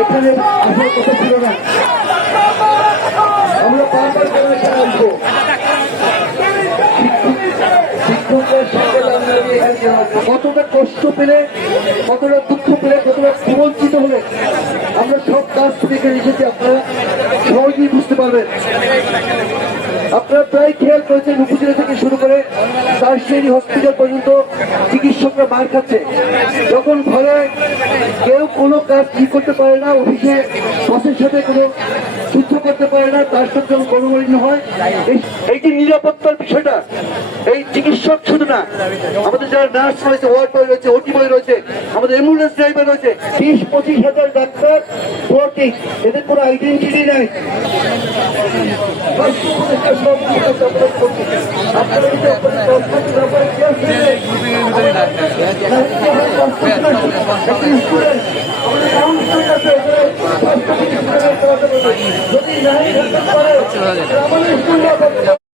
এখানে আসার কথা ছিল না। আমরা বারবার করে আসবো কতটা কষ্ট পেলে, কতটা দুঃখ পেলে, কতটা বঞ্চিত হলে আমরা সব কাজ থেকে এসেছি, আপনারা সহজেই বুঝতে পারবেন। আপনারা প্রায় খেয়াল করেছেন উপজেলা থেকে শুরু করে রাজশাহী হসপিটাল পর্যন্ত চিকিৎসকরা মার খাচ্ছে। যখন ঘরে কেউ কোনো কাজ ঠিক করতে পারে না, অফিসে বসের সাথে কোনো যুদ্ধ করতে পারে না, তার সাথে যখন গণমালিন্য হয়, এই যে নিরাপত্তার বিষয়টা, এই চিকিৎসক শুধু না, আমাদের যারা নার্স রয়েছে, ওয়ার্ড বয় রয়েছে, ওটি বয় রয়েছে, আমাদের অ্যাম্বুলেন্স ড্রাইভার রয়েছে, 20-25 হাজার ডাক্তার ওয়ার্কিং, এদের কোনো আইডেন্টিটি নাই। যদি